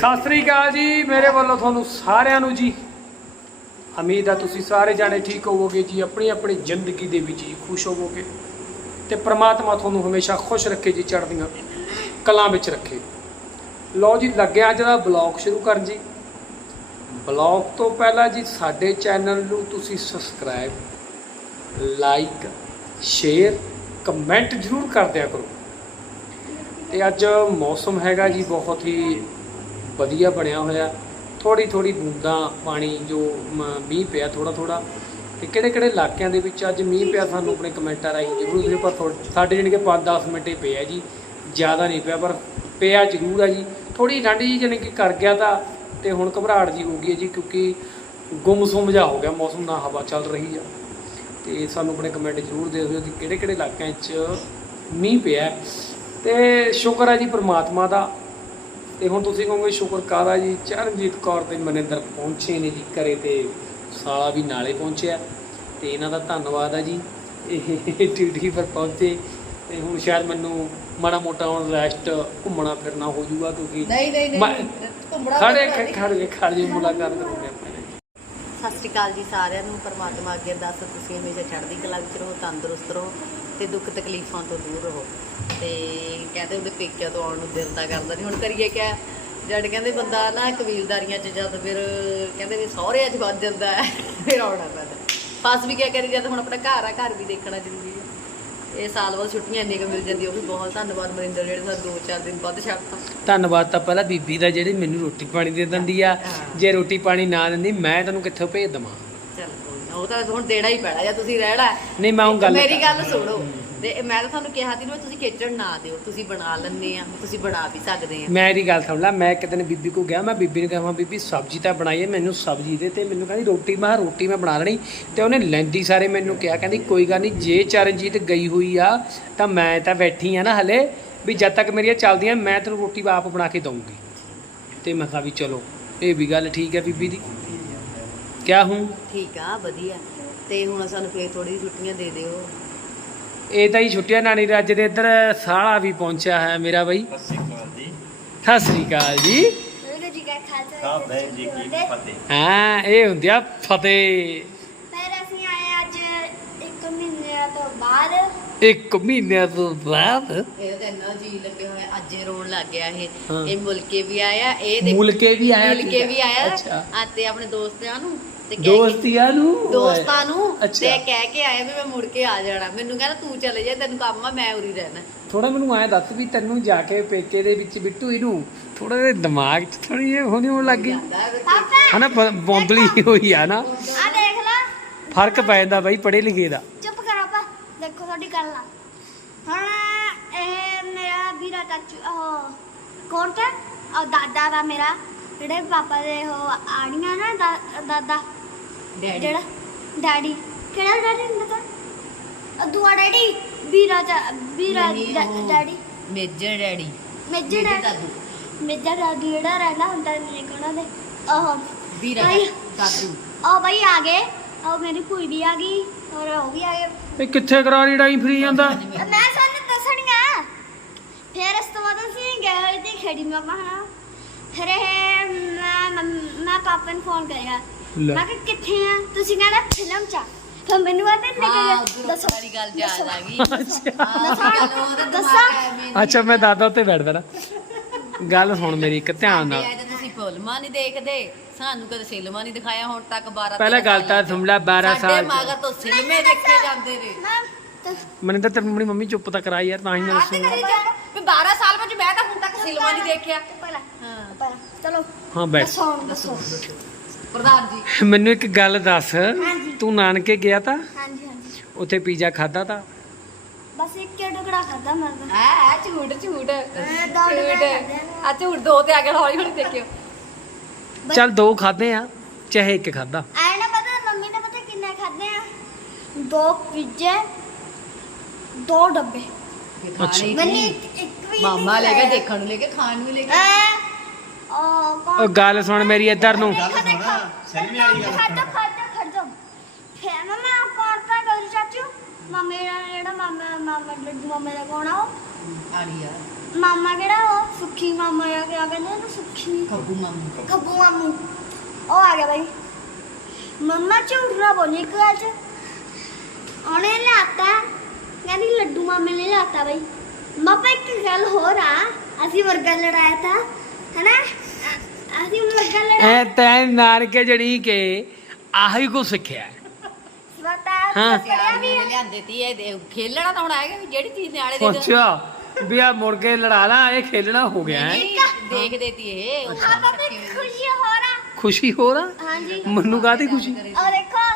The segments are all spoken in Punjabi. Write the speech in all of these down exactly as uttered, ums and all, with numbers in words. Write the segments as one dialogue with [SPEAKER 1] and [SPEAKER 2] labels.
[SPEAKER 1] ਸਤਿ ਸ੍ਰੀ ਅਕਾਲ ਜੀ ਮੇਰੇ ਵੱਲੋਂ ਤੁਹਾਨੂੰ ਸਾਰਿਆਂ ਨੂੰ ਜੀ। ਉਮੀਦ ਹੈ ਤੁਸੀਂ ਸਾਰੇ ਜਾਣੇ ਠੀਕ ਹੋਵੋਗੇ ਜੀ, ਆਪਣੀ ਆਪਣੀ ਜ਼ਿੰਦਗੀ ਦੇ ਵਿੱਚ ਜੀ ਖੁਸ਼ ਹੋਵੋਗੇ ਤੇ ਪ੍ਰਮਾਤਮਾ ਤੁਹਾਨੂੰ ਹਮੇਸ਼ਾ ਖੁਸ਼ ਰੱਖੇ ਜੀ, ਚੜ੍ਹਦੀਆਂ ਕਲਾਂ ਵਿੱਚ ਰੱਖੇ। ਲਓ ਜੀ, ਲੱਗਿਆ ਅੱਜ ਦਾ ਬਲੌਗ ਸ਼ੁਰੂ ਕਰਨ ਜੀ। ਬਲੌਗ ਤੋਂ ਪਹਿਲਾਂ ਜੀ ਸਾਡੇ ਚੈਨਲ ਨੂੰ ਤੁਸੀਂ ਸਬਸਕ੍ਰਾਈਬ, ਲਾਈਕ, ਸ਼ੇਅਰ, ਕਮੈਂਟ ਜ਼ਰੂਰ ਕਰ ਦਿਆ ਕਰੋ। ਤੇ ਅੱਜ ਮੌਸਮ ਹੈਗਾ ਜੀ ਬਹੁਤ ਹੀ ਵਧੀਆ ਬਣਿਆ ਹੋਇਆ, ਥੋੜੀ ਥੋੜੀ ਬੂੰਦਾਂ ਪਾਣੀ ਜੋ ਮੀਂਹ ਪਿਆ ਥੋੜਾ ਥੋੜਾ। ਤੇ ਕਿਹੜੇ ਕਿਹੜੇ ਇਲਾਕਿਆਂ ਦੇ ਵਿੱਚ ਅੱਜ ਮੀਂਹ ਪਿਆ ਸਾਨੂੰ ਆਪਣੇ ਕਮੈਂਟਾਂ ਰਾਹੀਂ ਜ਼ਰੂਰ ਦੱਸਿਓ। ਪਰ ਸਾਡੇ ਜਾਣੀ ਕਿ ਪੰਜ ਦਸ ਮਿੰਟ ਹੀ ਪਿਆ ਜੀ, ਜ਼ਿਆਦਾ ਨਹੀਂ ਪਿਆ ਪਰ ਪਿਆ ਜ਼ਰੂਰ ਆ ਜੀ। ਥੋੜੀ ਠੰਡ ਜੀ ਜਾਣੀ ਕਿ ਕਰ ਗਿਆ ਤਾਂ ਤੇ ਹੁਣ ਘਬਰਾਹਟ ਜੀ ਹੋ ਗਈ ਹੈ ਜੀ, ਕਿਉਂਕਿ ਗੁੰਮਸੁੰਮ ਜਿਹਾ ਹੋ ਗਿਆ ਮੌਸਮ, ਨਾ ਹਵਾ ਚੱਲ ਰਹੀ ਆ। ਤੇ ਸਾਨੂੰ ਆਪਣੇ ਕਮੈਂਟ ਜ਼ਰੂਰ ਦੇ ਦਿਓ ਕਿ ਕਿਹੜੇ ਕਿਹੜੇ ਇਲਾਕਿਆਂ 'ਚ ਮੀਂਹ ਪਿਆ। ਤੇ ਸ਼ੁਕਰ ਹੈ ਜੀ ਪ੍ਰਮਾਤਮਾ ਦਾ। ਤੇ ਹੁਣ ਤੁਸੀਂ ਕਹੋਗੇ ਸ਼ੁਕਰ ਕਾਹਦਾ ਜੀ? ਚਰਨਜੀਤ ਕੌਰ ਤੇ ਮਨਿੰਦਰ ਪਹੁੰਚੇ ਨੇ ਜੀ ਘਰੇ, ਤੇ ਸਾਲਾ ਵੀ ਨਾਲੇ ਪਹੁੰਚਿਆ ਤੇ ਇਹਨਾਂ ਦਾ ਧੰਨਵਾਦ ਆ ਜੀ, ਇਹ ਡਿਊਟੀ ਪਰ ਪਹੁੰਚੇ। ਤੇ ਹੁਣ ਸ਼ਾਇਦ ਮੈਨੂੰ ਮਾੜਾ ਮੋਟਾ ਹੁਣ ਰੈਸਟ ਘੁੰਮਣਾ ਫਿਰਨਾ ਹੋ ਜਾਊਗਾ, ਕਿਉਂਕਿ
[SPEAKER 2] ਨਹੀਂ ਨਹੀਂ ਨਹੀਂ
[SPEAKER 1] ਖੜੇ ਖੜੇ ਖੜ ਜੀ ਮੁਲਾਕਾਤ ਕਰੂਗੇ ਆਪਣੇ।
[SPEAKER 2] ਸਤਿ ਸ਼੍ਰੀ ਅਕਾਲ ਜੀ ਸਾਰਿਆਂ ਨੂੰ। ਪਰਮਾਤਮਾ ਅੱਗੇ ਅਰਦਾਸ ਤੁਸੀਂ ਹਮੇਸ਼ਾ ਚੜ੍ਹਦੀ ਕਲਾ ਵਿੱਚ ਰਹੋ, ਤੰਦਰੁਸਤ ਰਹੋ ਤੇ ਦੁੱਖ ਤਕਲੀਫਾਂ ਤੋਂ ਦੂਰ ਰਹੋ। ਤੇ ਕਹਿੰਦੇ ਉਹਦੇ ਪੇਕਿਆਂ ਤੋਂ ਆਉਣ ਨੂੰ ਦਿਲ ਤਾਂ ਕਰਦਾ ਨਹੀਂ, ਹੁਣ ਕਰੀਏ ਕਿਆ? ਜਦ ਕਹਿੰਦੇ ਬੰਦਾ ਨਾ ਕਬੀਲਦਾਰੀਆਂ 'ਚ ਜਦ ਫਿਰ ਕਹਿੰਦੇ ਵੀ ਸਹੁਰਿਆਂ 'ਚ ਵੱਜ ਜਾਂਦਾ ਹੈ, ਫਿਰ ਆਉਣਾ ਪੈਂਦਾ। ਫਸ ਵੀ ਕਿਆ ਕਰੀ ਜਦ ਹੁਣ ਆਪਣਾ ਘਰ ਆ, ਘਰ ਵੀ ਦੇਖਣਾ ਜ਼ਰੂਰੀ ਹੈ। ਇਹ ਸਾਲ ਬਾਅਦ ਛੁੱਟੀਆਂ ਇੰਨੀ ਕੁ ਮਿਲ ਜਾਂਦੀ, ਉਹ ਵੀ ਬਹੁਤ ਧੰਨਵਾਦ ਮਰਿੰਦਰ ਜਿਹੜੇ ਸਾਨੂੰ ਦੋ ਚਾਰ ਦਿਨ ਵੱਧ ਛੱਡਤਾ।
[SPEAKER 1] ਧੰਨਵਾਦ ਤਾਂ ਪਹਿਲਾਂ ਬੀਬੀ ਦਾ ਜਿਹੜੀ ਮੈਨੂੰ ਰੋਟੀ ਪਾਣੀ ਦੇ ਦਿੰਦੀ ਆ। ਜੇ ਰੋਟੀ ਪਾਣੀ ਨਾ ਦਿੰਦੀ ਮੈਂ ਤੈਨੂੰ ਕਿੱਥੋਂ ਭੇਜ ਦੇਵਾਂ?
[SPEAKER 2] ਚੱਲ ਕੋਈ ਨਾ, ਉਹ ਤਾਂ ਹੁਣ ਦੇਣਾ ਹੀ ਪੈਣਾ ਜਾਂ ਤੁਸੀਂ ਰਹਿਣਾ।
[SPEAKER 1] ਨਹੀਂ ਮੈਂ ਉਹ ਗੱਲ
[SPEAKER 2] ਮੇਰੀ ਗੱਲ ਸੁਣੋ, ਤੇ ਮੈਂ ਤਾਂ ਤੁਹਾਨੂੰ ਕਿਹਾ ਸੀ ਨਾ ਤੁਸੀਂ ਖੇਚਣ ਨਾ ਦਿਓ, ਤੁਸੀਂ ਬਣਾ ਲੈਂਦੇ ਆ, ਤੁਸੀਂ ਬਣਾ ਵੀ ਸਕਦੇ ਆ।
[SPEAKER 1] ਮੈਂ ਇਹਦੀ ਗੱਲ ਸੁਣ ਲਾ, ਮੈਂ ਇੱਕ ਦਿਨ ਬੀਬੀ ਕੋਲ ਗਿਆ, ਮੈਂ ਬੀਬੀ ਨੂੰ ਕਹਾਂ ਬੀਬੀ ਸਬਜ਼ੀ ਤਾਂ ਬਣਾਈਏ, ਮੈਨੂੰ ਸਬਜ਼ੀ ਦੇ। ਤੇ ਮੈਨੂੰ ਕਹਿੰਦੀ ਰੋਟੀ, ਮੈਂ ਰੋਟੀ ਮੈਂ ਬਣਾ ਲੈਣੀ। ਤੇ ਉਹਨੇ ਲੈਂਦੀ ਸਾਰੇ ਮੈਨੂੰ ਕਿਹਾ, ਕਹਿੰਦੀ ਕੋਈ ਗੱਲ ਨਹੀਂ, ਜੇ ਚਰਨਜੀਤ ਗਈ ਹੋਈ ਆ ਤਾਂ ਮੈਂ ਤਾਂ ਬੈਠੀ ਆ ਨਾ ਹਲੇ, ਵੀ ਜਦ ਤੱਕ ਮੇਰੀਆਂ ਚੱਲਦੀਆਂ ਮੈਂ ਤੈਨੂੰ ਰੋਟੀ ਆਪ ਬਣਾ ਕੇ ਦਊਂਗੀ। ਤੇ ਮੈਂ ਕਿਹਾ ਵੀ ਚਲੋ ਇਹ ਵੀ ਗੱਲ ਠੀਕ ਹੈ ਬੀਬੀ ਦੀ। ਕਿਆ ਹੂੰ
[SPEAKER 2] ਠੀਕ ਆ, ਵਧੀਆ। ਤੇ ਹੁਣ ਸਾਨੂੰ ਫੇਰ ਥੋੜੀ ਛੁੱਟੀਆਂ ਦੇ ਦਿਓ।
[SPEAKER 1] ਇਹ ਤਾਂ ਹੀ ਛੁੱਟੀਆਂ ਨਾਨੀ ਰੱਜ ਦੇ ਇੱਧਰ ਸਾਲਾ ਵੀ ਪਹੁੰਚਿਆ ਹੈ ਮੇਰਾ ਬਈ। ਸਤਿ ਸ੍ਰੀ ਅਕਾਲ ਜੀ। ਹਾਂ ਇਹ ਹੁੰਦੀ ਆ ਫਤਿਹ।
[SPEAKER 3] ਫਿਰ ਅਸੀਂ ਆਏ ਅੱਜ ਇੱਕ ਮਹੀਨੇ ਤੋਂ ਬਾਅਦ।
[SPEAKER 1] ਇੱਕ ਮਹੀਨੇ ਤੋਂ ਬਾਅਦ
[SPEAKER 2] ਇਹ ਤਾਂ ਇੰਨਾ ਜੀ ਲੱਗੇ ਹੋਇਆ, ਅੱਜ ਰੋਣ ਲੱਗ ਗਿਆ ਇਹ। ਇਹ ਮੁਲਕੇ ਵੀ ਆਇਆ, ਇਹ
[SPEAKER 1] ਮੁਲਕੇ ਵੀ ਆਇਆ,
[SPEAKER 2] ਮੁਲਕੇ ਵੀ ਆਇਆ
[SPEAKER 1] ਅੱਛਾ।
[SPEAKER 2] ਆ ਤੇ ਆਪਣੇ ਦੋਸਤਾਂ ਨੂੰ ਤੇ
[SPEAKER 1] ਦੋਸਤੀਆਂ ਨੂੰ
[SPEAKER 2] ਦੋਸਤਾਂ ਨੂੰ
[SPEAKER 1] ਅੱਛਾ।
[SPEAKER 2] ਤੇ ਕਹਿ ਕੇ ਆਇਆ ਵੀ ਮੈਂ ਮੁੜ ਕੇ ਆ ਜਾਣਾ। ਮੈਨੂੰ ਕਹਿੰਦਾ ਤੂੰ ਚਲੇ ਜਾ, ਤੈਨੂੰ ਕੰਮ ਆ, ਮੈਂ ਉਰੀ ਰਹਿਣਾ।
[SPEAKER 1] ਥੋੜਾ ਮੈਨੂੰ ਐਂ ਦੱਸ ਵੀ ਤੈਨੂੰ ਜਾ ਕੇ ਪੇਕੇ ਦੇ ਵਿੱਚ ਬਿੱਟੂ ਇਹਨੂੰ ਥੋੜਾ ਜਿਹਾ ਦਿਮਾਗ 'ਚ ਥੋੜੀ ਜਿਹੀ ਹੋਣੀ ਹੋਣ ਲੱਗ ਗਈ ਹਨਾ, ਬੌਂਦਲੀ ਹੋਈ ਆ ਨਾ।
[SPEAKER 3] ਆ ਦੇਖ ਲੈ,
[SPEAKER 1] ਫਰਕ ਪੈ ਜਾਂਦਾ ਬਾਈ ਪੜ੍ਹੇ ਲਿਖੇ ਦਾ।
[SPEAKER 3] ਚੁੱਪ ਕਰੋ ਪਾ, ਦੇਖੋ ਤੁਹਾਡੀ ਗੱਲ ਆ। ਹੁਣ ਇਹ ਮੇਰਾ ਵੀਰਾ ਚਾਚੂ, ਉਹ ਕੌਣ ਤੇ ਉਹ ਦਾਦਾ ਦਾ ਮੇਰਾ, ਜਿਹੜੇ ਪਾਪਾ ਦੇ ਉਹ ਆੜੀਆਂ ਨਾ, ਦਾ- ਦਾਦਾ
[SPEAKER 2] ਡੈਡੀ
[SPEAKER 3] ਜਿਹੜਾ ਡੈਡੀ, ਕਿਹੜਾ ਡੈਡੀ ਹੁੰਦਾ ਤਾਂ? ਦੂਆ ਡੈਡੀ, ਵੀਰਾ ਚਾ- ਵੀਰਾ
[SPEAKER 2] ਨਹੀਂ,
[SPEAKER 3] ਡੈ-
[SPEAKER 2] ਉਹ
[SPEAKER 3] daddy,
[SPEAKER 2] major daddy,
[SPEAKER 3] major
[SPEAKER 2] major
[SPEAKER 3] daddy,
[SPEAKER 2] ਦਾਦੂ,
[SPEAKER 3] ਮੇਜਰ ਦਾਦੂ ਜਿਹੜਾ ਰਹਿੰਦਾ ਹੁੰਦਾ ਮੇਰੇ ਕੋਲ ਦੇ। ਉਹ
[SPEAKER 2] ਵੀਰਾ
[SPEAKER 3] ਭਾਈ,
[SPEAKER 2] ਦਾਦੂ।
[SPEAKER 3] ਉਹ ਬਈ ਆ ਗਏ, ਉਹ ਮੇਰੀ ਭੂਈ ਵੀ ਆ ਗਈ ਔਰ ਉਹ ਵੀ ਆ ਗਏ।
[SPEAKER 1] ਇਹ ਕਿੱਥੇ ਕਰਾਰੀ ਡਾਈ ਫਰੀ ਜਾਂਦਾ?
[SPEAKER 3] ਮੈਂ ਸਾਨੂੰ ਦੱਸਣੀਆਂ। ਫਿਰ ਇਸ ਤੋਂ ਬਾਅਦ ਅਸੀਂ ਗਏ ਹੋਏ ਤੇ ਖੇੜੀ ਮਾਮਾ ਹਨਾ। ਫਿਰ ਇਹ ਮੈਂ ਮੰਮ- ਮੈਂ ਪਾਪਾ ਨੂੰ ਫੋਨ ਕਰਿਆ,
[SPEAKER 1] ਲੈ।
[SPEAKER 3] ਮੈਂ ਕਿਹਾ ਕਿੱਥੇ ਆ? ਤੁਸੀਂ ਕਹਿੰਦਾ ਫਿਲਮ ਚ ਆ। ਫਿਰ ਮੈਨੂੰ ਆਤੇ
[SPEAKER 2] ਹਾਂ,
[SPEAKER 3] ਨਿਕਲ
[SPEAKER 2] ਉਧਰੋਂ
[SPEAKER 3] ਦੱਸੋ
[SPEAKER 2] ਵਾਲੀ ਗੱਲ ਯਾਦ ਆ ਗਈ।
[SPEAKER 3] ਦੱਸਾਂ?
[SPEAKER 2] ਦੱਸਾਂ?
[SPEAKER 1] ਅੱਛਾ ਮੈਂ ਦਾਦਾ ਉੱਤੇ ਬੈਠ ਪੈਣਾ। ਗੱਲ ਸੁਣ ਮੇਰੀ ਇੱਕ ਧਿਆਨ ਨਾਲ।
[SPEAKER 2] ਤੁਸੀਂ ਫਿਲਮਾਂ ਨਹੀਂ ਦੇਖਦੇ, ਸਾਨੂੰ ਕਦੇ ਸਿਨੇਮਾ ਨਹੀਂ ਦਿਖਾਇਆ ਹੁਣ ਤੱਕ। ਬਾਰਾਂ
[SPEAKER 1] ਪਹਿਲਾਂ ਗੱਲ ਤਾਂ ਸੁਣ ਲੈ, ਬਾਰਾਂ
[SPEAKER 2] ਸਾਡੇ
[SPEAKER 1] ਸਾਲ
[SPEAKER 2] ਮਗਰ ਤੋਂ ਸਿਨੇਮੇ ਦੇਖੇ ਜਾਂਦੇ ਨੇ।
[SPEAKER 3] ਮੈਂ ਦੱਸ-
[SPEAKER 1] ਮੈਨੂੰ ਤਾਂ ਤੇਰੀ ਆਪਣੀ ਮੰਮੀ ਚੁੱਪ ਤਾਂ ਕਰਾ ਯਾਰ, ਤਾਂ ਹੀ ਮੈਂ ਦੱਸੂਗਾ।
[SPEAKER 2] ਵੀ ਬਾਰਾਂ ਸਾਲ ਵਿੱਚ ਮੈਂ ਤਾਂ ਹੁਣ ਤੱਕ ਸਿਨੇਮਾ ਨਹੀਂ ਦੇਖਿਆ।
[SPEAKER 3] ਪਹਿਲਾਂ
[SPEAKER 2] ਹਾਂ
[SPEAKER 3] ਪਹਿਲਾਂ ਚਲੋ
[SPEAKER 1] ਹਾਂ ਬੈਠ।
[SPEAKER 3] ਦੱਸੋ ਹੁਣ ਦੱਸੋ।
[SPEAKER 2] ਪ੍ਰਧਾਨ ਜੀ
[SPEAKER 1] ਮੈਨੂੰ ਇੱਕ ਗੱਲ ਦੱਸ,
[SPEAKER 3] ਹਾਂਜੀ।
[SPEAKER 1] ਤੂੰ ਨਾਨਕੇ ਗਿਆ ਤਾਂ
[SPEAKER 3] ਹਾਂਜੀ ਹਾਂਜੀ,
[SPEAKER 1] ਉੱਥੇ ਪੀਜ਼ਾ ਖਾਦਾ ਤਾਂ?
[SPEAKER 3] ਬਸ ਇੱਕ ਹੀ ਟੁਕੜਾ ਖਾਦਾ ਮੈਂ ਤਾਂ।
[SPEAKER 2] ਹੈ ਝੂਠ ਝੂਠ
[SPEAKER 3] ਇਹ ਦੋ ਟੁਕੜੇ ਖਾਧੇ ਆ।
[SPEAKER 2] ਆ ਝੂਠ ਦੋ ਤੇ ਆ ਕੇ ਹੌਲੀ ਹੌਲੀ ਦੇਖਿਓ।
[SPEAKER 1] ਚੱਲ ਦੋ ਖਾਦੇ ਆ ਚਾਹੇ ਇੱਕ ਖਾਦਾ।
[SPEAKER 3] ਐ ਨਾ ਪਤਾ ਮੰਮੀ ਨੇ ਪਤਾ ਕਿੰਨੇ ਖਾਦੇ ਆ? ਦੋ ਪੀਜ਼ੇ, ਦੋ ਡੱਬੇ।
[SPEAKER 1] ਅੱਛਾ।
[SPEAKER 3] ਮੈਨੂੰ ਇੱਕ ਇੱਕ ਵੀ
[SPEAKER 2] ਮਾਮਾ ਲੈ ਕੇ ਦੇਖਣ ਨੂੰ ਲੈ ਕੇ ਖਾਣ ਨੂੰ ਲੈ ਕੇ।
[SPEAKER 3] ਉਹ ਕੌਣ?
[SPEAKER 1] ਉਹ ਗੱਲ ਸੁਣ ਮੇਰੀ ਇੱਧਰ ਨੂੰ।
[SPEAKER 3] ਦੇਖੋ ਦੇਖੋ ਸਲਮੀ ਵਾਲੀ ਗੱਲ ਖੜੋ ਖੜੋ ਖੜੋ। ਫੇਰ ਮਮਾ ਕੌਣ ਤਾਂ ਗੌਰੀ ਚਾਚੂ? ਮਾਮੇ ਦਾ ਜਿਹੜਾ ਮਾਮਾ ਮਾਮਾ ਲੱਡੂ ਮਾਮੇ ਦਾ ਕੌਣ ਆ ਉਹ?
[SPEAKER 2] ਆੜੀਆ
[SPEAKER 3] ਮਾਮਾ ਕਿਹੜਾ ਉਹ ਸੁੱਖੀ ਮਾਮਾ ਆ ਕਿਆ ਕਹਿੰਦੇ ਉਹਨੂੰ ਸੁੱਖੀ
[SPEAKER 2] ਖੱਬੂ ਮਾਮੂ
[SPEAKER 3] ਖੱਬੂ ਮਾਮੂ ਉਹ ਆ ਗਿਆ ਬਾਈ ਮੰਮਾ ਝੂਠ ਨਾ ਬੋਲੀ ਇੱਕ ਗੱਲ ਚ ਉਹਨੇ ਲਿਆਤਾ ਕਹਿੰਦੀ ਲੱਡੂ ਮਾਮੇ ਨੇ ਲਿਆਤਾ ਬਾਈ ਮਾਪਾ ਇੱਕ ਗੱਲ ਹੋਰ ਆ ਅਸੀਂ ਵਰਗਾ ਲੜਾਇਆ ਤਾ ਹੈਨਾ ਅਸੀਂ ਵਰਗਾ ਲੜਾਇਆ
[SPEAKER 1] ਐ ਤੈਂ ਨਾਨਕੇ ਜਣੀ ਕੇ ਆਹੀ ਕੋ ਸਿੱਖਿਆ
[SPEAKER 3] ਪਤਾ
[SPEAKER 1] ਹਾਂ।
[SPEAKER 3] ਪੜਿਆ ਵੀ ਆ।
[SPEAKER 2] ਲਿਆਂਦੇ ਤੀ ਇਹ ਦੇ- ਖੇਲਣਾ ਤਾਂ ਹੁਣ ਆਏਗਾ ਵੀ ਜਿਹੜੀ ਚੀਜ਼ ਨਿਆਣੇ ਦੇ
[SPEAKER 1] ਅੱਛਾ ਵੀ ਆ ਮੁੜ ਕੇ ਲੜਾ ਲਾ ਇਹ ਖੇਲਣਾ ਹੋ ਗਿਆ ਹੈ
[SPEAKER 2] ਦੇਖ ਦੇਤੀ ਇਹ ਉਹ
[SPEAKER 3] ਹਾਂ ਪਾਪਾ ਇੱਕ ਖੁਸ਼ੀ ਹੋਰ ਆ
[SPEAKER 1] ਖੁਸ਼ੀ ਹੋ ਰਾ
[SPEAKER 3] ਹਾਂਜੀ
[SPEAKER 1] ਮੈਨੂੰ ਕਾਹਦੀ ਖੁਸ਼ੀ
[SPEAKER 3] ਉਹ ਦੇਖੋ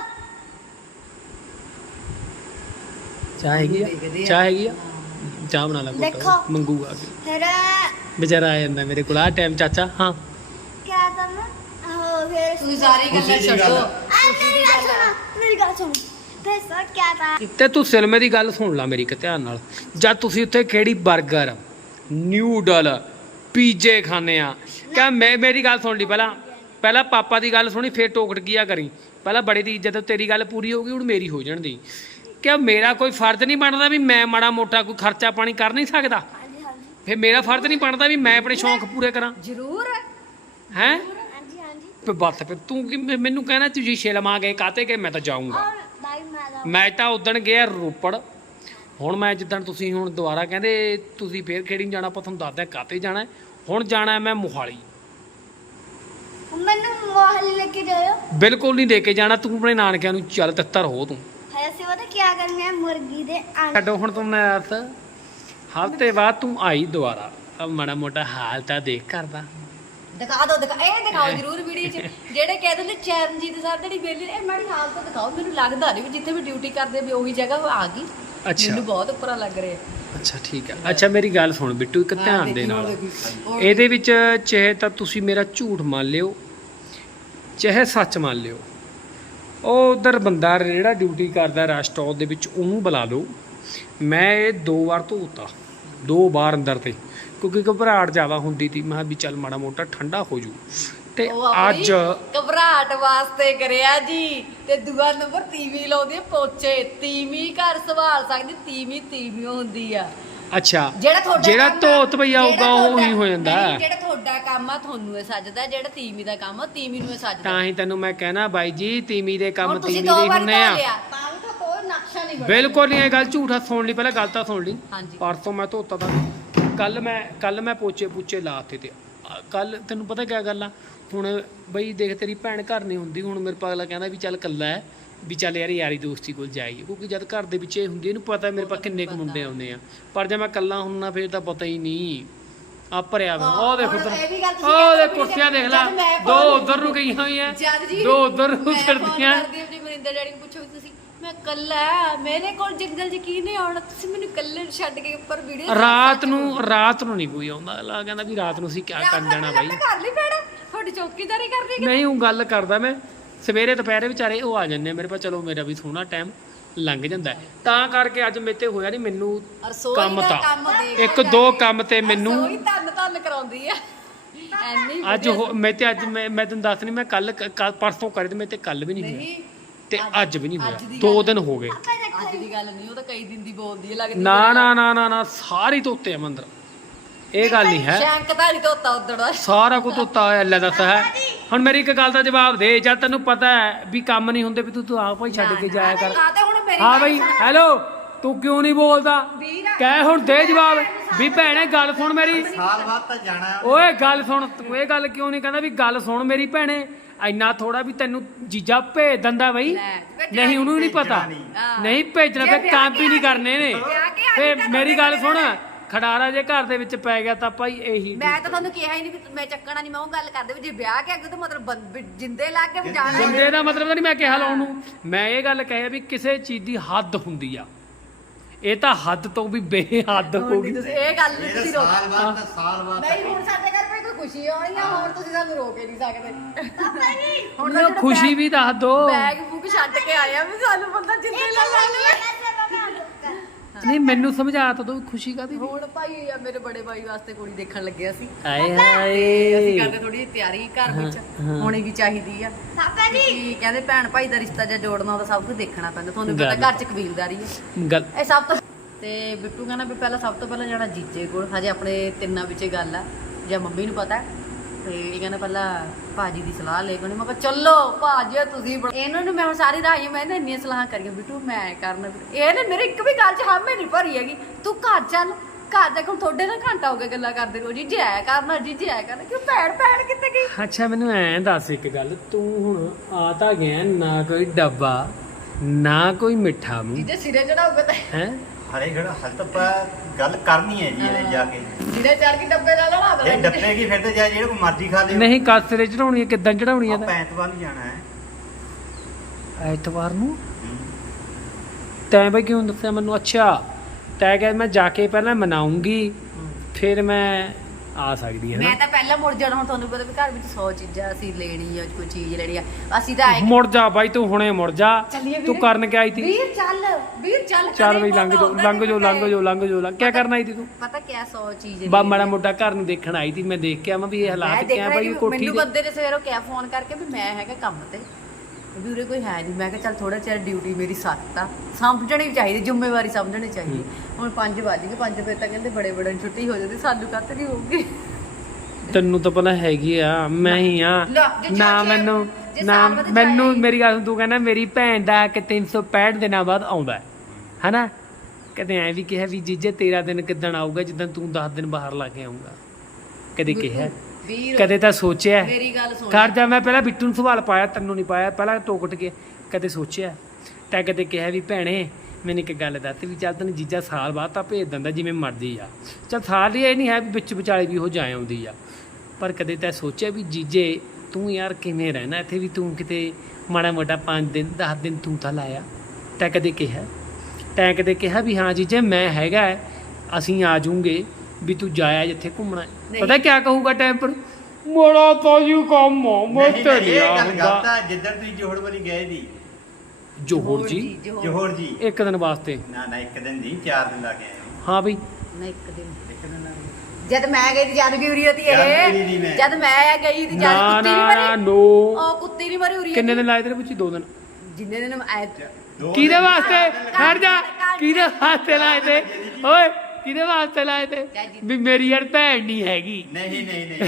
[SPEAKER 1] ਚਾਹ ਹੈਗੀ ਆ
[SPEAKER 2] ਦੇਖਦੇ ਆ।
[SPEAKER 1] ਚਾਹ ਹੈਗੀ ਆ ਚਾਹ ਬਣਾ ਲਾ
[SPEAKER 3] ਦੇਖੋ।
[SPEAKER 1] ਘੁੱਟ ਮੰਗੂਗਾ ਅੱਗੇ
[SPEAKER 3] ਫਿਰ
[SPEAKER 1] ਵਿਚਾਰਾ ਆ ਜਾਂਦਾ ਮੇਰੇ ਕੋਲ ਆ ਟਾਈਮ ਚਾਚਾ ਹਾਂ
[SPEAKER 3] ਕਿਆ ਕਰਨਾ ਉਹ ਫਿਰ
[SPEAKER 2] ਤੁਸੀਂ ਸਾਰੀ ਗੱਲਾਂ ਛੱਡੋ
[SPEAKER 3] ਆ ਮੇਰੀ ਗੱਲ ਸੁਣੋ ਮੇਰੀ ਗੱਲ ਸੁਣੋ ਫਿਰ ਸਰ ਕਿਆ ਤਾ
[SPEAKER 1] ਤੇ ਤੂੰ ਸਿਨੇਮੇ ਦੀ ਗੱਲ ਸੁਣ ਲੈ ਮੇਰੀ ਇੱਕ ਧਿਆਨ ਨਾਲ ਜਦ ਤੁਸੀਂ ਉੱਥੇ ਕਿਹੜੀ 버ਗਰ ਨਿਊਡਲ ਪੀਜੇ ਖਾਣੇ ਆ ਕਹ ਮੈਂ ਮੇਰੀ ਗੱਲ ਸੁਣ ਲਈ ਪਹਿਲਾਂ ਪਹਿਲਾਂ ਪਾਪਾ ਦੀ ਗੱਲ ਸੁਣੀ ਫੇਰ ਟੋਕਟ ਕੀਆ ਕਰੀ ਪਹਿਲਾਂ ਬੜੇ ਦੀ ਇੱਜ਼ਤ ਤੇਰੀ ਗੱਲ ਪੂਰੀ ਹੋ ਗਈ ਹੁਣ ਮੇਰੀ ਹੋ ਜਾਣ ਦੀ ਕਿ ਮੇਰਾ ਕੋਈ ਫਰਜ਼ ਨਹੀਂ ਬਣਦਾ ਵੀ ਮੈਂ ਮਾੜਾ ਮੋਟਾ ਕੋਈ ਖਰਚਾ ਪਾਣੀ ਕਰ ਨਹੀਂ ਸਕਦਾ
[SPEAKER 3] ਹਾਂਜੀ ਹਾਂਜੀ
[SPEAKER 1] ਫੇਰ ਮੇਰਾ ਫਰਜ਼ ਨਹੀਂ ਬਣਦਾ ਵੀ ਮੈਂ ਆਪਣੇ ਸ਼ੌਂਕ ਪੂਰੇ ਕਰਾਂ
[SPEAKER 2] ਜ਼ਰੂਰ
[SPEAKER 1] ਹੈਂ
[SPEAKER 3] ਹਾਂਜੀ ਹਾਂਜੀ
[SPEAKER 1] ਤੇ ਬਸ ਫਿਰ ਤੂੰ ਕੀ ਮੈਂ- ਮੈਨੂੰ ਕਹਿਣਾ ਤੁਸੀਂ ਸ਼ਿਲਮਾ ਗਏ ਕਾਤੇ ਗਏ ਮੈਂ ਤਾਂ ਜਾਊਂਗਾ
[SPEAKER 3] ਔਰ ਬਾਈ ਮੈਂ ਦਾ
[SPEAKER 1] ਮੈਂ ਤਾਂ ਉਦਣ ਗਿਆ ਰੋਪੜ ਹੁਣ ਮੈਂ ਜਿੱਦਣ ਤੁਸੀਂ ਹੁਣ ਦੁਬਾਰਾ ਕਹਿੰਦੇ ਤੁਸੀਂ ਫੇਰ ਖੇੜੀ ਨੀ ਜਾਣਾ ਆਪਾਂ ਤੁਹਾਨੂੰ ਦੱਸਦੇ ਕਾਤੇ ਜਾਣਾ ਹੈ। ਹੁਣ ਜਾਣਾ ਹੈ ਮੈਂ ਮੋਹਾਲੀ
[SPEAKER 3] ਮੈਨੂੰ ਮੋਹਾਲੀ ਲੈ ਕੇ ਜਾਓ
[SPEAKER 1] ਬਿਲਕੁਲ ਨਹੀਂ ਦੇ ਕੇ ਜਾਣਾ ਤੂੰ ਆਪਣੇ ਨਾਨਕਿਆਂ ਨੂੰ ਚੱਲ ਤਿੱਤਰ ਹੋ ਤੂੰ
[SPEAKER 3] ਹੈ ਅਸੀਂ ਪਤਾ ਕੀ ਕਰਨਾ ਹੈ ਮੁਰਗੀ ਦੇ ਅੰਡੇ
[SPEAKER 1] ਛੱਡੋ ਹੁਣ ਤੂੰ ਨਾ ਅਰਥ ਹਫ਼ਤੇ ਬਾਅਦ ਤੂੰ ਆਈ ਦੁਬਾਰਾ ਆ ਮਾੜਾ ਮੋਟਾ ਹਾਲ ਤਾਂ ਦੇਖ ਕਰਦਾ
[SPEAKER 2] ਦਿਖਾ ਦੋ ਦਿਖਾ ਇਹ ਦਿਖਾਓ ਜ਼ਰੂਰ ਵੀਡੀਓ 'ਚ ਜਿਹੜੇ ਕਹਿ ਦਿੰਦੇ ਚਰਨਜੀਤ ਸਾਹਿਬ ਜਿਹੜੀ ਬੇਲੀ ਇਹ ਮਾੜੀ ਹਾਲਤ ਤਾਂ ਦਿਖਾਓ ਮੈਨੂੰ ਲੱਗਦਾ ਨਹੀਂ ਵੀ ਜਿੱਥੇ ਵੀ ਡਿਊਟੀ ਕਰਦੇ ਵੀ ਉਹੀ ਜਗ੍ਹਾ ਉਹ ਆ ਗਈ
[SPEAKER 1] ਅੱਛਾ
[SPEAKER 2] ਮੈਨੂੰ ਬਹੁਤ ਉੱਪਰਾ ਲੱਗ ਰਿਹਾ
[SPEAKER 1] ਅੱਛਾ ਠੀਕ ਹੈ ਅੱਛਾ ਮੇਰੀ ਗੱਲ ਸੁਣ ਬਿੱਟੂ ਇੱਕ ਧਿਆਨ ਦੇ ਨਾਲ
[SPEAKER 2] ਉਹ-
[SPEAKER 1] ਇਹਦੇ ਵਿੱਚ ਚਾਹੇ ਤਾਂ ਤੁਸੀਂ ਮੇਰਾ ਝੂਠ ਮੰਨ ਲਿਓ ਚਾਹੇ ਸੱਚ ਮੰਨ ਲਿਓ ਉਹ ਉਧਰ ਬੰਦਾ ਜਿਹੜਾ ਡਿਊਟੀ ਕਰਦਾ ਰੈਸਟੋਰੈਂਟ ਦੇ ਵਿੱਚ ਉਹਨੂੰ ਬੁਲਾ ਲਓ ਮੈਂ ਇਹ ਦੋ ਵਾਰ ਧੋਤਾ ਦੋ ਵਾਰ ਅੰਦਰ ਤੇ ਕਿਉਂਕਿ ਘਬਰਾਹਟ ਜ਼ਿਆਦਾ ਹੁੰਦੀ ਸੀ ਮੈਂ ਕਿਹਾ ਵੀ ਚੱਲ ਮਾੜਾ ਮੋਟਾ ਠੰਡਾ ਹੋ ਜੂ ਤੇ
[SPEAKER 2] ਉਹ ਆਪਣੀ
[SPEAKER 1] ਅੱਜ
[SPEAKER 2] ਘਬਰਾਹਟ ਵਾਸਤੇ ਕਰਿਆ ਜੀ ਤੇ ਦੂਆ ਨੰਬਰ ਤੀਵੀਂ ਲਾਉਂਦੀ ਆ ਪੋਚੇ ਤੀਵੀਂ ਘਰ ਸੰਭਾਲ ਸਕਦੀ ਤੀਵੀਂ ਤੀਵੀਂ ਹੁੰਦੀ ਆ
[SPEAKER 1] ਅੱਛਾ
[SPEAKER 2] ਜਿਹੜਾ ਤੁਹਾਡਾ
[SPEAKER 1] ਜਿਹੜਾ
[SPEAKER 2] ਕੰਮ ਆ,
[SPEAKER 1] ਧੋਤ ਪਈਆ ਹੋਊਗਾ
[SPEAKER 2] ਜਿਹੜਾ
[SPEAKER 1] ਉਹ ਹੀ
[SPEAKER 2] ਤੁਹਾਡਾ-
[SPEAKER 1] ਹੋ ਜਾਂਦਾ
[SPEAKER 2] ਨਹੀਂ, ਜਿਹੜਾ ਤੁਹਾਡਾ ਕੰਮ ਆ ਤੁਹਾਨੂੰ ਇਹ ਸੱਜਦਾ ਜਿਹੜਾ ਤੀਵੀਂ ਦਾ ਕੰਮ ਆ ਤੀਵੀਂ ਨੂੰ ਇਹ ਸੱਜਦਾ
[SPEAKER 1] ਤਾਂ ਹੀ ਤੈਨੂੰ ਮੈਂ ਕਹਿਣਾ ਬਾਈ ਜੀ ਤੀਮੀ ਦੇ ਕੰਮ
[SPEAKER 2] ਹੁਣ ਤੁਸੀਂ
[SPEAKER 1] ਤੀਮੀ
[SPEAKER 2] ਦੋ
[SPEAKER 1] ਦੇ ਹੀ
[SPEAKER 2] ਵਾਰ
[SPEAKER 1] ਹੁੰਦੇ
[SPEAKER 2] ਧੋ
[SPEAKER 1] ਆ
[SPEAKER 2] ਲਿਆ ਤਾਂ ਵੀ ਤਾਂ ਕੋਈ ਨਕਸ਼ਾ ਨਹੀਂ ਬਣਿਆ
[SPEAKER 1] ਬਿਲਕੁਲ ਨਹੀਂ ਇਹ ਗੱਲ ਝੂਠਾ ਸੁਣ ਲਈ ਪਹਿਲਾਂ ਗੱਲ ਤਾਂ ਸੁਣ ਲਈ
[SPEAKER 2] ਹਾਂਜੀ
[SPEAKER 1] ਪਰਸੋਂ ਮੈਂ ਧੋਤਾ ਤਾਂ ਕੱਲ ਮੈਂ ਕੱਲ ਮੈਂ ਪੋਚੇ ਪੁੱਚੇ ਲਾਤੇ ਤੇ ਕੱਲ ਤੈਨੂੰ ਪਤਾ ਕਿਆ ਗੱਲ ਆ ਹੁਣ ਬਈ ਦੇਖ ਤੇਰੀ ਭੈਣ ਘਰ ਨਹੀਂ ਹੁੰਦੀ ਹੁਣ ਮੇਰੇ ਪਾਗਲਾ ਕਹਿੰਦਾ ਵੀ ਚੱਲ ਕੱਲਾ ਹੈ ਵੀ ਚੱਲ ਯਾਰ ਯਾਰੀ ਦੋਸਤੀ ਕੋਲ ਜਾਈਏ ਕਿਉਂਕਿ ਜਦ ਘਰ ਦੇ ਵਿੱਚ ਇਹ ਹੁੰਦੀ ਇਹਨੂੰ ਪਤਾ ਮੇਰੇ ਪਾ ਕਿੰਨੇ ਕੁ ਮੁੰਡੇ ਆਉਂਦੇ ਆ ਪਰ ਜੇ ਮੈਂ ਕੱਲਾ ਹੁੰਨਾ ਫਿਰ ਤਾਂ ਪਤਾ ਹੀ ਨਹੀਂ ਆ ਭਰਿਆ ਵਾ ਉਹ ਦੇਖ
[SPEAKER 2] ਹੁਣ
[SPEAKER 1] ਉਧਰ
[SPEAKER 2] ਇਹ ਵੀ ਗੱਲ ਤੁਸੀਂ
[SPEAKER 1] ਉਹ ਦੇ
[SPEAKER 2] ਕਹਿੰਦੇ
[SPEAKER 1] ਕੁਰਸੀਆਂ ਦੇਖ ਲੈ
[SPEAKER 2] ਜਦ ਮੈਂ
[SPEAKER 1] ਦੋ
[SPEAKER 2] phone-
[SPEAKER 1] ਉਧਰ ਨੂੰ ਗਈਆਂ ਹੋਈਆਂ
[SPEAKER 2] ਜਦ ਜੀ
[SPEAKER 1] ਦੋ ਉਧਰ ਨੂੰ
[SPEAKER 2] ਮੈਂ
[SPEAKER 1] ਫਿਰਦੀਆਂ
[SPEAKER 2] phone ਕਰਦੀ ਆਪਣੀ ਮਨਿੰਦਰ ਡੈਡੀ ਨੂੰ ਪੁੱਛੋ ਵੀ ਤੁਸੀਂ ਮੈਂ ਕੱਲਾ ਮੇਰੇ ਕੋਲ ਜਗਦਲ ਯਕੀਨ ਨਹੀਂ ਆਉਣਾ ਤੁਸੀਂ ਮੈਨੂੰ ਕੱਲੇ ਨੂੰ ਛੱਡ ਕੇ ਉੱਪਰ ਵੀਡੀਓ
[SPEAKER 1] ਰਾਤ ਨੂੰ ਰਾਤ ਨੂੰ ਨਹੀਂ ਕੋਈ ਆਉਂਦਾ ਅਗਲਾ ਕਹਿੰਦਾ ਵੀ ਰਾਤ ਨੂੰ ਅਸੀਂ ਕਿਆ ਕਰਨ ਜਾਣਾ ਬਾਈ
[SPEAKER 2] ਕਰ ਲਈ ਪੈਣਾ ਤੁਹਾਡੀ ਚੌਕੀਦਾਰੀ ਕਰਦੀ
[SPEAKER 1] ਨਹੀਂ ਉਹ ਗੱਲ ਕਰਦਾ ਮੈਂ ਸਵੇਰੇ ਦੁਪਹਿਰੇ ਵਿਚਾਰੇ ਉਹ ਆ ਜਾਂਦੇ ਆ ਮੇਰੇ ਪਾ ਚਲੋ ਮੇਰਾ ਵੀ ਸੋਹਣਾ ਟਾਈਮ ਲੰਘ ਜਾਂਦਾ ਹੈ। ਤਾਂ ਕਰਕੇ ਅੱਜ ਮੇਰੇ ਤੇ ਹੋਇਆ ਨਹੀਂ ਮੈਨੂੰ
[SPEAKER 2] ਰਸੋਈ
[SPEAKER 1] ਕੰਮ
[SPEAKER 2] ਦਾ
[SPEAKER 1] ਤਾਂ
[SPEAKER 2] ਕੰਮ ਦੇਖ
[SPEAKER 1] ਇੱਕ ਦੋ ਕੰਮ ਤੇ ਮੈਨੂੰ
[SPEAKER 2] ਰਸੋਈ ਧੰਨ ਧੰਨ ਕਰਾਉਂਦੀ ਆ ਐਨੀ
[SPEAKER 1] ਅੱਜ ਹੋ- ਮੈਂ ਤੇ ਅੱਜ ਮੈਂ ਮੈਂ ਤੈਨੂੰ ਦੱਸ ਨਹੀਂ ਮੈਂ ਕੱਲ ਪਰਸੋਂ ਕਰੇ ਤੇ ਮੇਰੇ ਤੇ ਕੱਲ ਵੀ ਨਹੀਂ ਹੋਇਆ
[SPEAKER 2] ਨਹੀਂ
[SPEAKER 1] ਤੇ ਅੱਜ ਵੀ ਨਹੀਂ ਹੋਇਆ
[SPEAKER 2] ਅੱਜ ਦੀ
[SPEAKER 1] ਦੋ
[SPEAKER 2] ਗੱਲ-
[SPEAKER 1] ਦਿਨ ਹੋ ਗਏ
[SPEAKER 2] ਅੱਜ ਦੀ ਗੱਲ ਨਹੀਂ ਉਹ ਤਾਂ ਕਈ ਦਿਨ ਦੀ ਬੋਲਦੀ ਹੈ ਲੱਗਦੀ
[SPEAKER 1] ਨਾ ਨਾ ਨਾ ਨਾ ਨਾ ਸਾਰੀ ਧੋਤੇ ਆ ਮੰਦਰ ਇਹ ਗੱਲ ਨਹੀਂ ਹੈ
[SPEAKER 2] ਸ਼ੈਂਕ ਤਾਂ ਨਹੀਂ ਧੋਤਾ ਉਦੋਂ ਦਾ
[SPEAKER 1] ਸਾਰਾ ਕੁਝ ਧੋਤਾ ਹੋਇਆ ਅੱਲਾ ਦੱਸ ਹੈ ਹੁਣ ਮੇਰੀ ਇੱਕ ਗੱਲ ਦਾ ਜਵਾਬ ਦੇ ਜਦ ਤੈਨੂੰ ਪਤਾ ਹੈ ਵੀ ਕੰਮ ਨਹੀਂ ਹੁੰਦੇ ਵੀ ਤੂੰ ਤੂੰ ਆਪ ਹੀ ਛੱਡ ਕੇ ਜਾਇਆ ਕਰ
[SPEAKER 2] ਆ ਤੇ ਹੁਣ ਮੇਰੀ
[SPEAKER 1] ਹਾਂ
[SPEAKER 2] ਗੱਲ
[SPEAKER 1] ਬਈ
[SPEAKER 2] ਸੁਣ।
[SPEAKER 1] ਹੈਲੋ ਤੂੰ ਕਿਉਂ ਨਹੀਂ ਬੋਲਦਾ
[SPEAKER 2] ਵੀਰ
[SPEAKER 1] ਕਹਿ ਹੁਣ ਦੇ ਜਵਾਬ ਵੀ ਭੈਣੇ ਗੱਲ ਸੁਣ ਮੇਰੀ
[SPEAKER 4] ਸਾਲ ਬਾਅਦ ਤਾਂ ਜਾਣਾ ਹੈ।
[SPEAKER 1] ਓਏ ਗੱਲ ਸੁਣ ਤੂੰ ਇਹ ਗੱਲ ਕਿਉਂ ਨਹੀਂ ਕਹਿੰਦਾ ਵੀ ਗੱਲ ਸੁਣ ਮੇਰੀ ਭੈਣੇ ਇੰਨਾ ਥੋੜਾ ਵੀ ਤੈਨੂੰ ਜੀਜਾ ਭੇਜ ਦਿੰਦਾ ਬਈ
[SPEAKER 2] ਲੈ, ਭੇਜਣਾ
[SPEAKER 1] ਨਹੀਂ ਉਹਨੂੰ ਨਹੀਂ
[SPEAKER 4] ਭੇਜਣਾ
[SPEAKER 1] ਪਤਾ
[SPEAKER 4] ਨਹੀਂ।
[SPEAKER 2] ਹਾਂ।
[SPEAKER 1] ਨਹੀਂ ਭੇਜਣਾ
[SPEAKER 2] ਜੇ
[SPEAKER 1] ਫੇ
[SPEAKER 2] ਵਿਆਹ
[SPEAKER 1] ਕੰਮ
[SPEAKER 2] ਕੇ
[SPEAKER 1] ਵੀ ਨਹੀਂ
[SPEAKER 2] ਆ-
[SPEAKER 1] ਕਰਨੇ ਨੇ
[SPEAKER 2] ਵਿਆਹ ਕੇ ਆ
[SPEAKER 1] ਫੇ
[SPEAKER 2] ਗਈ ਤਾਂ
[SPEAKER 1] ਮੇਰੀ
[SPEAKER 2] ਤੁਹਾਡੇ
[SPEAKER 1] ਗੱਲ ਸੁਣ
[SPEAKER 2] ਨਾਲ।
[SPEAKER 1] ਖੜਾਰਾ ਜੇ ਘਰ ਦੇ ਵਿੱਚ ਪੈ ਗਿਆ ਤਾਂ ਭਾਈ ਇਹੀ
[SPEAKER 2] ਮੈਂ ਤਾਂ ਤੁਹਾਨੂੰ ਕਿਹਾ ਹੀ ਨਹੀਂ ਵੀ ਮੈਂ ਚੱਕਣਾ ਨਹੀਂ ਮੈਂ ਉਹ ਗੱਲ ਕਰਦੇ ਵੀ ਜੇ ਵਿਆਹ ਕੇ ਅੱਗੇ ਤਾਂ ਮਤਲਬ ਬੰ- ਵੀ ਜਿੰਦੇ ਲੱਗ ਕੇ ਵੀ ਜਾਣਾ
[SPEAKER 1] ਬੰਦੇ ਦਾ ਮਤਲਬ ਤਾਂ ਨਹੀਂ ਮੈਂ ਕਿਹਾ ਲਾਉਣ ਨੂੰ ਮੈਂ ਇਹ ਗੱਲ ਕਹਿਆ ਵੀ ਕਿਸੇ ਚੀਜ਼ ਦੀ ਹੱਦ ਹੁੰਦੀ ਆ ਇਹ ਤਾਂ ਹੱਦ ਤੋਂ ਵੀ ਬੇਹੱਦ ਹੋ ਗਈ
[SPEAKER 2] ਤੁਸੀਂ ਇਹ ਗੱਲ ਨਹੀਂ
[SPEAKER 4] ਇਹ
[SPEAKER 2] ਤੁਸੀਂ
[SPEAKER 4] ਤਾਂ
[SPEAKER 2] ਰੋਕ
[SPEAKER 4] ਸਾਲ ਬਾਅਦ ਤਾਂ ਸਾਲ ਬਾਅਦ
[SPEAKER 2] ਨਹੀਂ ਹੁਣ ਸਾਡੇ ਘਰ ਕੋਈ ਖੁਸ਼ੀ ਆਉਣੀ ਆ ਹੁਣ ਤੁਸੀਂ ਸਾਨੂੰ ਰੋਕ ਹੀ ਨਹੀਂ ਸਕਦੇ ਹੁਣ
[SPEAKER 1] ਨਾ ਖੁਸ਼ੀ ਵੀ ਦੱਸ ਦੋ
[SPEAKER 2] ਬੈਗ ਬੁੱਕ ਛੱਡ ਕੇ ਆਇਆ ਵੀ ਸਾਨੂੰ ਬੰਦਾ ਜਿੰਦੇ ਲੱਗ
[SPEAKER 1] ਨਹੀਂ ਮੈਨੂੰ ਸਮਝਾ ਤਾ ਦੋ ਖੁਸ਼ੀ ਕਾਦੀ
[SPEAKER 2] ਹੁਣ ਭਾਈ ਆ ਮੇਰੇ ਬੜੇ ਭਾਈ ਵਾਸਤੇ ਕੁੜੀ ਦੇਖਣ ਲੱਗਿਆ ਸੀ
[SPEAKER 1] ਹਾਏ
[SPEAKER 2] ਅਸੀਂ
[SPEAKER 1] ਹਾਏ
[SPEAKER 2] ਕਰਦੇ ਥੋੜੀ ਤਿਆਰੀ ਘਰ ਵਿੱਚ ਹੋਣੀ ਵੀ ਚਾਹੀਦੀ ਆ
[SPEAKER 3] ਪਾਪਾ ਜੀ
[SPEAKER 2] ਕੀ ਕਹਿੰਦੇ ਭੈਣ ਭਾਈ ਦਾ ਰਿਸ਼ਤਾ ਜਾਂ ਜੋੜਨਾ ਉਹਦਾ ਸਭ ਕੁਝ ਦੇਖਣਾ ਪੈਂਦਾ ਤੁਹਾਨੂੰ ਪਤਾ
[SPEAKER 1] ਗੱਲ।
[SPEAKER 2] ਘਰ ਚ ਕਬੀਲਦਾਰੀ ਹੈ
[SPEAKER 1] ਗੱਲ
[SPEAKER 2] ਇਹ ਸਭ ਤੋਂ ਤੇ ਬਿੱਟੂ ਕਹਿੰਦਾ ਵੀ ਪਹਿਲਾਂ ਸਭ ਤੋਂ ਪਹਿਲਾਂ ਜਾਣਾ ਜੀਜੇ ਕੋਲ, ਹਜੇ ਆਪਣੇ ਤਿੰਨਾਂ ਵਿੱਚ ਇਹ ਗੱਲ ਆ ਜਾਂ ਮੰਮੀ ਨੂੰ ਪਤਾ, ਤੇ ਇਹ ਕਹਿੰਦਾ ਪਹਿਲਾਂ ਭਾਜੀ ਦੀ ਸਲਾਹ ਲੈ ਕੇ ਮੈਂ ਕਿਹਾ ਚਲੋ ਭਾਜੀ ਤੁਸੀਂ ਬੜਾ- ਇਹਨਾਂ ਨੂੰ ਮੈਂ ਹੁਣ ਸਾਰੀ ਰਾਹੀਂ ਮੈਂ ਇੰਨੀਆਂ ਸਲਾਹਾਂ ਕਰੀਆਂ ਬਿੱਟੂ ਮੈਂ ਕਰਨਾ, ਇਹਨੇ ਮੇਰੇ ਇੱਕ ਵੀ ਗੱਲ 'ਚ ਹਾਮੇ ਨਹੀਂ ਭਰੀ ਹੈਗੀ, ਤੂੰ ਘਰ ਚੱਲ, ਘਰ ਦੇਖੋ ਤੁਹਾਡੇ ਨਾਲ ਘੰਟਾ ਹੋ ਗਿਆ ਗੱਲਾਂ ਕਰਦੇ ਰੋ, ਜੀਜੇ ਆਇਆ ਕਰਨਾ ਜੀਜੇ ਆਇਆ ਕਰਨਾ, ਕਿਉਂ ਭੈਣ ਭੈਣ ਕਿੱਥੇ ਗਈ?
[SPEAKER 1] ਅੱਛਾ ਮੈਨੂੰ ਐਂ ਦੱਸ ਇੱਕ ਗੱਲ, ਤੂੰ ਹੁਣ ਆ ਤਾਂ ਗਿਆ ਨਾ ਕੋਈ ਡੱਬਾ ਨਾ ਕੋਈ ਮਿੱਠਾ ਮੂੰਹ
[SPEAKER 2] ਜੀਜੇ ਸਿਰੇ ਚੜਾਉਗਾ ਤਾਂ
[SPEAKER 1] ਹੈ।
[SPEAKER 4] ਹਰੇ ਘੜਾ ਹਲ ਤਾਂ ਆਪਾਂ ਗੱਲ ਕਰਨੀ ਹੈ ਜੀ ਇਹਦੇ ਜਾ ਕੇ।
[SPEAKER 2] ਸਿਰੇ ਚੜ ਕੇ ਡੱਬੇ ਨਾਲ ਲੜਾ
[SPEAKER 4] ਜੇ
[SPEAKER 2] ਦੇ
[SPEAKER 4] ਡੱਬੇ ਕੀ ਫਿਰ ਤੇ ਜਾ ਜਿਹੜਾ ਕੋਈ ਮਰਜ਼ੀ ਖਾ ਲਿਓ।
[SPEAKER 1] ਨਹੀਂ ਕਾਸਰੇ ਚੜਾਉਣੀ ਹੈ, ਕਿੱਦਾਂ ਚੜਾਉਣੀ ਹੈ
[SPEAKER 4] ਆਪਾਂ ਐਤਵਾਰ ਨੂੰ ਜਾਣਾ ਹੈ।
[SPEAKER 1] ਐਤਵਾਰ ਨੂੰ?
[SPEAKER 4] ਹੂੰ।
[SPEAKER 1] ਤੈਂ ਬਈ ਕਿਉਂ ਦੱਸਿਆ ਮੈਨੂੰ? ਅੱਛਾ ਤੈਂ ਕਿਹਾ ਮੈਂ ਜਾ ਕੇ ਪਹਿਲਾਂ ਮਨਾਉਂਗੀ ਫਿਰ ਮੈਂ ਆ ਸਕਦੀ ਹੈ
[SPEAKER 2] ਮੈਂ
[SPEAKER 1] ਨਾ।
[SPEAKER 2] ਤਾਂ ਪਹਿਲਾਂ ਮੁੜ ਜਾਣਾ, ਹੁਣ ਤੁਹਾਨੂੰ ਪਤਾ ਵੀ ਘਰ ਵਿੱਚ ਸੌ ਚੀਜ਼ਾਂ ਅਸੀਂ ਲੈਣੀ ਆ, ਕੋਈ ਚੀਜ਼ ਲੈਣੀ ਆ, ਅਸੀਂ ਤਾਂ ਆਏ
[SPEAKER 1] ਮੁੜ ਜਾ ਬਾਈ ਤੂੰ ਹੁਣੇ ਮੁੜ ਜਾ,
[SPEAKER 2] ਚੱਲੀਏ
[SPEAKER 1] ਤੂੰ
[SPEAKER 2] ਵੀਰੇ।
[SPEAKER 1] ਕਰਨ ਕੇ ਆਈ ਤੀ?
[SPEAKER 2] ਵੀਰ ਚੱਲ ਵੀਰ ਚੱਲ
[SPEAKER 1] ਚੱਲ
[SPEAKER 2] ਕਦੇ
[SPEAKER 1] ਬਈ ਲੰਘ
[SPEAKER 2] ਮੌਕਾ
[SPEAKER 1] ਜੋ
[SPEAKER 2] ਆਉਂਦਾ
[SPEAKER 1] ਲੰਘ
[SPEAKER 2] ਨਹੀਂ
[SPEAKER 1] ਜੋ ਲੰਘ
[SPEAKER 2] ਕਿਤੇ।
[SPEAKER 1] ਜੋ ਲੰਘ ਜੋ ਕੀ ਕਰਨ ਆਈ ਤੀ ਤੂੰ?
[SPEAKER 2] ਪਤਾ ਕਿਆ ਸੌ ਚੀਜ਼
[SPEAKER 1] ਬਾ
[SPEAKER 2] ਲੈਣੀ
[SPEAKER 1] ਮਾੜਾ
[SPEAKER 2] ਆ।
[SPEAKER 1] ਮੋਟਾ ਘਰ ਨੂੰ ਦੇਖਣ ਆਈ ਤੀ, ਮੈਂ ਦੇਖ ਕੇ ਆਵਾਂ ਵੀ ਇਹ
[SPEAKER 2] ਮੈਂ
[SPEAKER 1] ਹਾਲਾਤ
[SPEAKER 2] ਦੇਖਣਾ
[SPEAKER 1] ਕਿਆ ਬਾਈ
[SPEAKER 2] ਕਿ
[SPEAKER 1] ਕੋਠੀ
[SPEAKER 2] ਮੈਨੂੰ
[SPEAKER 1] ਦੇ।
[SPEAKER 2] ਬੰਦੇ ਨੇ ਸਵੇਰੋਂ ਕਿਹਾ ਫੋਨ ਕਰਕੇ ਵੀ ਮੈਂ ਹੈਗਾ ਕੰਮ ਤੇ ਵੀ ਉਰੇ ਕੋਈ ਹੈ ਨਹੀਂ, ਮੈਂ ਕਿਹਾ ਚੱਲ ਥੋੜਾ ਚਿਰ ਡਿਊਟੀ ਮੇਰੀ ਸੱਤ ਆ, ਸਮਝਣੀ ਚਾਹੀਦੀ, ਜ਼ਿੰਮੇਵਾਰੀ ਸਮਝਣੀ ਚਾਹੀਦੀ। ਹੁਣ ਪੰਜ ਵੱਜ ਗਏ, ਪੰਜ ਵਜੇ ਤੱਕ ਕਹਿੰਦੇ ਬੜੇ ਬੜੇ ਛੁੱਟੀ ਹੋ ਜਾਂਦੀ, ਸਾਨੂੰ ਕਾਹਤੇ ਨਹੀਂ ਹੋਊਗੀ?
[SPEAKER 1] ਤੈਨੂੰ ਤਾਂ ਪਤਾ ਹੈਗੀ ਆ, ਮੈਂ ਹੀ ਆ
[SPEAKER 2] ਲੈ, ਜੇ
[SPEAKER 1] ਨਾ
[SPEAKER 2] ਚਾਚੇ-
[SPEAKER 1] ਮੈਨੂੰ
[SPEAKER 2] ਜੇ
[SPEAKER 1] ਨਾ
[SPEAKER 2] ਸਾਲ ਬਾਅਦ
[SPEAKER 1] ਮੈਨੂੰ
[SPEAKER 2] ਜਾਏ।
[SPEAKER 1] ਮੇਰੀ ਗੱਲ ਸੁਣ, ਤੂੰ ਕਹਿੰਦਾ ਮੇਰੀ ਭੈਣ ਦਾ ਕਿ ਤਿੰਨ ਸੌ ਪੈਂਹਠ ਦਿਨਾਂ ਬਾਅਦ ਆਉਂਦਾ ਹੈ, ਹਨਾ? ਕਦੇ ਐ ਵੀ ਕਿਹਾ ਵੀ ਜੀਜੇ ਤੇਰਾ ਦਿਨ ਕਿੱਦਣ ਆਊਗਾ ਜਿੱਦਣ ਤੂੰ ਦਸ ਦਿਨ ਬਾਹਰ ਲਾ ਕੇ ਆਊਗਾ? ਕਦੇ ਕਿਹਾ?
[SPEAKER 2] ਵੀਰ
[SPEAKER 1] ਕਦੇ ਤਾਂ ਸੋਚਿਆ?
[SPEAKER 2] ਮੇਰੀ ਗੱਲ ਸੁਣ
[SPEAKER 1] ਕਰ ਜਾ, ਮੈਂ ਪਹਿਲਾਂ ਬਿੱਟੂ ਨੂੰ ਸਵਾਲ ਪਾਇਆ, ਤੈਨੂੰ ਨਹੀਂ ਪਾਇਆ, ਪਹਿਲਾਂ ਟੋਕਟ ਕੇ ਕਦੇ ਸੋਚਿਆ? ਤਾਂ ਕਦੇ ਕਿਹਾ ਵੀ ਭੈਣੇ ਮੈਨੂੰ ਇੱਕ ਗੱਲ ਦੱਸ ਵੀ ਚੱਲ ਤੈਨੂੰ ਜੀਜਾ ਸਾਲ ਬਾਅਦ ਤਾਂ ਭੇਜ ਦਿੰਦਾ ਜਿਵੇਂ ਮਰਜ਼ੀ ਆ, ਚੱਲ ਸਾਲ ਹੀ ਇਹ ਨਹੀਂ ਹੈ ਵੀ ਵਿੱਚ ਵਿਚਾਲੇ ਵੀ ਉਹ ਜਾ ਆਉਂਦੀ ਆ, ਪਰ ਕਦੇ ਤਾਂ ਸੋਚਿਆ ਵੀ ਜੀਜੇ ਤੂੰ ਯਾਰ ਕਿਵੇਂ ਰਹਿਣਾ ਇੱਥੇ, ਵੀ ਤੂੰ ਕਿਤੇ ਮਾੜਾ ਮੋਟਾ ਪੰਜ ਦਿਨ ਦਸ ਦਿਨ ਤੂੰ ਤਾਂ ਲਾਇਆ? ਤਾਂ ਕਦੇ ਕਿਹਾ? ਤੈਂ ਕਦੇ ਕਿਹਾ ਵੀ ਹਾਂ ਜੀਜੇ ਮੈਂ ਹੈਗਾ ਹੈ, ਅਸੀਂ ਆ ਜਾਊਂਗੇ ਵੀ ਤੂੰ ਜਾਇਆ ਜਿੱਥੇ ਘੁੰਮਣਾ ਹੈ?
[SPEAKER 2] ਨਹੀਂ।
[SPEAKER 1] ਪਤਾ ਕਿਆ ਕਹੂਗਾ ਟਾਈਮ ਪਰ, ਮੋੜਾ ਤਾਂ ਯੂ ਕੰਮ ਮੈਂ
[SPEAKER 4] ਨਹੀਂ,
[SPEAKER 1] ਤੇ
[SPEAKER 4] ਨਹੀਂ,
[SPEAKER 1] ਨਹੀਂ
[SPEAKER 4] ਇਹ ਗੱਲ
[SPEAKER 1] ਆਉਂਦਾ।
[SPEAKER 4] ਗਲਤ ਆ। ਜਿੱਦਣ ਤੁਸੀਂ ਜੋਹੜ ਵਾਲੀ ਗਏ ਦੀ
[SPEAKER 1] ਜੋਹਰ ਜੀ
[SPEAKER 2] ਜੋਹਰ।
[SPEAKER 4] ਜੋਹੜ ਜੀ
[SPEAKER 1] ਇੱਕ ਦਿਨ ਵਾਸਤੇ?
[SPEAKER 4] ਨਾ ਨਾ ਇੱਕ ਦਿਨ ਦੀ ਚਾਰ ਦਿਨ ਲਾ ਕੇ ਆਏ ਹਾਂ।
[SPEAKER 1] ਹਾਂ ਬਈ
[SPEAKER 2] ਨਾ ਇੱਕ ਦਿਨ
[SPEAKER 4] ਇੱਕ ਦਿਨ ਲਾ ਕੇ।
[SPEAKER 2] ਜਦ ਮੈਂ ਗਈ ਸੀ ਜਦ ਵੀ ਉਰੀ ਹੋਤੀ
[SPEAKER 4] ਜਦ ਮੇਰੀ
[SPEAKER 2] ਇਹ
[SPEAKER 4] ਦੀ ਮੈਂ।
[SPEAKER 2] ਜਦ ਮੈਂ ਗਈ ਸੀ ਜਦ
[SPEAKER 1] ਨਾ
[SPEAKER 2] ਕੁੱਤੀ ਨਹੀਂ
[SPEAKER 1] ਨਾ ਨਾ
[SPEAKER 2] ਮਰੀ,
[SPEAKER 1] ਨੋ।
[SPEAKER 2] ਉਹ ਕੁੱਤੀ ਨਹੀਂ ਮਰੀ ਉਰੀ
[SPEAKER 1] ਕਿੰਨੇ ਦਿਨ ਲਾਏ ਤੇਰੇ ਪੁੱਛੀ? ਦੋ ਦਿਨ?
[SPEAKER 2] ਜਿੰਨੇ ਦਿਨ ਆਏ
[SPEAKER 4] ਦੋ
[SPEAKER 1] ਕਿਹਦੇ
[SPEAKER 4] ਦਿਨ-
[SPEAKER 1] ਵਾਸਤੇ? ਖੜ ਜਾ, ਕਿਹਦੇ ਵਾਸਤੇ ਲਾਏ ਤੇ? ਓਏ ਕਿਹਦੇ ਵਾਸਤੇ ਲਾਏ ਤੇ? ਵੀ ਮੇਰੀ ਯਾਰ ਭੈਣ ਨਹੀਂ ਹੈਗੀ।
[SPEAKER 4] ਨਹੀਂ ਨਹੀਂ ਨਹੀਂ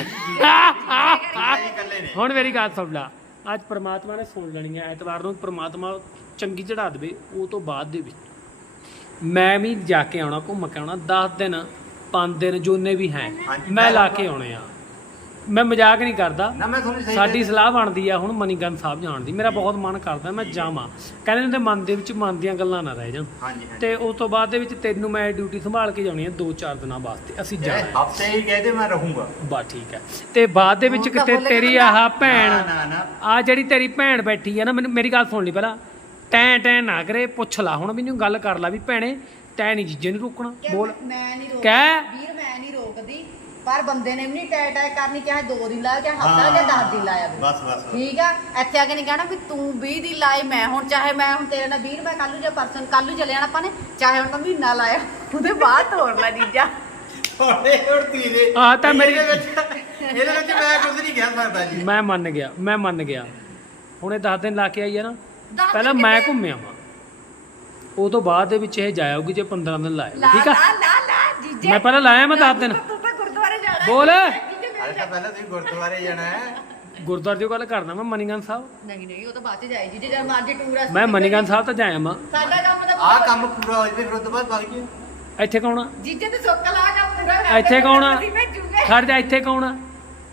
[SPEAKER 4] ਜੀ ਇਕੱਲੇ ਨੇ।
[SPEAKER 1] ਹੁਣ ਮੇਰੀ ਗੱਲ ਸੁਣ ਲਾ, ਅੱਜ ਪ੍ਰਮਾਤਮਾ ਨੇ ਸੁਣ ਲੈਣੀ ਹੈ, ਐਤਵਾਰ ਨੂੰ ਪ੍ਰਮਾਤਮਾ ਚੰਗੀ ਚੜਾ ਦੇਵੇ, ਉਹ ਤੋਂ ਬਾਅਦ ਦੇ ਵਿੱਚ ਮੈਂ ਵੀ ਜਾ ਕੇ ਆਉਣਾ, ਘੁੰਮ ਕੇ ਆਉਣਾ, ਦਸ ਦਿਨ ਪੰਜ ਦਿਨ ਜੋਨੇ ਵੀ ਹੈ
[SPEAKER 4] ਹਾਂਜੀ,
[SPEAKER 1] ਮੈਂ ਲਾ ਕੇ ਆਉਣੇ ਆ। ਮੈਂ ਮਜ਼ਾਕ ਨਹੀਂ ਕਰਦਾ,
[SPEAKER 4] ਨਾ ਮੈਂ ਤੁਹਾਨੂੰ ਸਹੀ
[SPEAKER 1] ਸਾਡੀ
[SPEAKER 4] ਦੱਸ-
[SPEAKER 1] ਸਲਾਹ ਬਣਦੀ ਆ ਹੁਣ ਮਨੀਗੰਜ ਸਾਹਿਬ ਜਾਣ ਦੀ, ਮੇਰਾ ਬਹੁਤ ਮਨ ਕਰਦਾ ਮੈਂ ਜਾਵਾਂ। ਕਹਿੰਦੇ ਹੁੰਦੇ ਮਨ ਦੇ ਵਿੱਚ ਮਨ ਦੀਆਂ ਗੱਲਾਂ ਨਾ ਰਹਿ ਜਾਣ।
[SPEAKER 4] ਹਾਂਜੀ ਹਾਂਜੀ
[SPEAKER 1] ਤੇ ਉਸ ਤੋਂ ਬਾਅਦ ਦੇ ਵਿੱਚ ਤੈਨੂੰ ਮੈਂ ਡਿਊਟੀ ਸੰਭਾਲ ਕੇ ਜਾਣੀ ਹੈ ਦੋ ਚਾਰ ਦਿਨਾਂ ਵਾਸਤੇ, ਅਸੀਂ ਜਾਣਾ।
[SPEAKER 4] ਹਫਤੇ ਹੀ ਕਹਦੇ ਮੈਂ ਰਹੂੰਗਾ।
[SPEAKER 1] ਬਸ ਠੀਕ ਹੈ। ਤੇ ਬਾਅਦ ਦੇ ਵਿੱਚ
[SPEAKER 2] ਹੁਣ ਤਾਂ
[SPEAKER 1] ਕਿਤੇ
[SPEAKER 2] ਬੋਲੇ
[SPEAKER 1] ਤੇਰੀ
[SPEAKER 2] ਬੰਦਾ।
[SPEAKER 1] ਆਹ ਭੈਣ,
[SPEAKER 4] ਨਾ ਨਾ ਨਾ
[SPEAKER 1] ਆ ਜਿਹੜੀ ਤੇਰੀ ਭੈਣ ਬੈਠੀ ਆ ਨਾ, ਮੈਨੂੰ ਮੇਰੀ ਗੱਲ ਸੁਣ ਲਈ ਪਹਿਲਾਂ, ਟੈਂ ਟੈਂ ਨਾ ਕਰੇ, ਪੁੱਛ ਲਾ ਹੁਣ ਮੈਨੂੰ ਗੱਲ ਕਰ ਲਾ ਵੀ ਭੈਣੇ ਤੈਂ ਨਹੀਂ ਜੀਜੇ ਨੂੰ ਰੋਕਣਾ, ਬੋਲ।
[SPEAKER 2] ਮੈਂ ਨਹੀਂ ਰੋਕਦੀ
[SPEAKER 1] ਕਹਿ।
[SPEAKER 2] ਵੀਰ, ਮੈਂ ਨਹੀਂ ਰੋਕਦੀ, ਪਰ ਬੰਦੇ ਨੇ ਵੀ ਨਹੀਂ ਟੈ ਟੈ ਕਰਨੀ, ਚਾਹੇ ਦੋ ਦਿਨ ਲਾਇਆ ਚਾਹੇ ਹਫਤਾ ਜਾਂ ਦਸ ਦਿਨ ਲਾਇਆ ਵੀ।
[SPEAKER 4] ਬਸ ਬਸ ਬਸ।
[SPEAKER 2] ਠੀਕ ਆ, ਇੱਥੇ ਆ ਕੇ ਨਹੀਂ ਕਹਿਣਾ ਵੀ ਤੂੰ ਵੀਹ ਦਿਨ ਲਾਏ, ਮੈਂ ਹੁਣ ਚਾਹੇ ਮੈਂ ਹੁਣ ਤੇਰੇ ਨਾਲ ਵੀਹ ਰੁਪਏ ਕੱਲ ਨੂੰ ਜਾਂ ਪਰਸਨ ਕੱਲ ਨੂੰ ਚਲੇ ਜਾਣਾ ਆਪਾਂ ਨੇ, ਚਾਹੇ ਹੁਣ ਮੈਂ ਮਹੀਨਾ ਲਾਇਆ, ਉਹਦੇ ਬਾਅਦ ਤੋੜ ਲੈ ਜੀਜਾ।
[SPEAKER 4] ਥੋੜੇ ਹੋਰ ਤੀਰੇ
[SPEAKER 1] ਆਹ ਤਾਂ ਮੇਰੀ-
[SPEAKER 4] ਇਹਦੇ ਵਿੱਚ ਇਹਦੇ ਵਿੱਚ ਮੈਂ ਕੁਝ ਨਹੀਂ ਕਹਿ ਸਕਦਾ ਜੀ।
[SPEAKER 1] ਮੈਂ ਮੰਨ ਗਿਆ, ਮੈਂ ਮੰਨ ਗਿਆ। ਹੁਣ ਇਹ ਦਸ ਦਿਨ ਲਾ ਕੇ ਆਈ ਆ ਨਾ,
[SPEAKER 2] ਦਸ
[SPEAKER 1] ਪਹਿਲਾਂ
[SPEAKER 2] ਦਿਨ
[SPEAKER 1] ਮੈਂ
[SPEAKER 2] ਕਿਤੇ-
[SPEAKER 1] ਘੁੰਮਿਆ ਵਾਂ, ਉਹ ਤੋਂ ਬਾਅਦ ਦੇ ਵਿੱਚ ਇਹ ਜਾਇਆਉਗੀ ਜੇ ਪੰਦਰਾਂ ਦਿਨ ਲਾਇਆ,
[SPEAKER 2] ਲਾ
[SPEAKER 1] ਠੀਕ ਆ?
[SPEAKER 2] ਲਾ ਲਾ ਲਾ ਜੀਜੇ,
[SPEAKER 1] ਮੈਂ ਪਹਿਲਾਂ ਲਾਇਆ ਮੈਂ ਦਸ ਦਿਨ।
[SPEAKER 2] ਤੂੰ ਤਾਂ ਗੁਰਦੁਆਰੇ ਜਾਣਾ
[SPEAKER 1] ਬੋਲ।
[SPEAKER 2] ਜੀਜੇ ਮੇਰੇ
[SPEAKER 4] ਅਰੇ ਤਾਂ ਪਹਿਲਾਂ ਤੁਸੀਂ ਗੁਰਦੁਆਰੇ ਜਾਣਾ ਹੈ।
[SPEAKER 1] ਗੁਰਦੁਆਰੇ ਦੀ ਗੱਲ ਕਰਦਾ ਮੈਂ, ਮਨੀਗੰਜ ਸਾਹਿਬ।
[SPEAKER 2] ਨਹੀਂ ਨਹੀਂ, ਉਹ ਤਾਂ ਬਾਅਦ ਚ ਜਾਏ ਜੀਜੇ, ਜਦ ਮਰਜੀ ਟੂਰ ਆ।
[SPEAKER 1] ਮੈਂ ਮਨੀਗੰਜ ਸਾਹਿਬ ਤਾਂ ਜਾਇਆ ਵਾਂ।
[SPEAKER 2] ਸਾਡਾ ਕੰਮ ਤਾਂ
[SPEAKER 4] ਆਹ ਕੰਮ ਪੂਰਾ ਹੋ ਜਾਵੇ ਫਿਰ ਉਸ ਤੋਂ ਬਾਅਦ ਵਗ ਜੀ।
[SPEAKER 1] ਇੱਥੇ ਕੌਣ ਆ?
[SPEAKER 2] ਜੀਜੇ ਤੇ ਸੁੱਕ ਲਾ ਕੰਮ ਪੂਰਾ ਕਰ
[SPEAKER 1] ਇੱਥੇ ਕੌਣ ਆ?
[SPEAKER 2] ਅਸੀਂ ਭੇਜੂਗੇ।
[SPEAKER 1] ਖੜ ਜਾ, ਇੱਥੇ ਕੌਣ ਆ?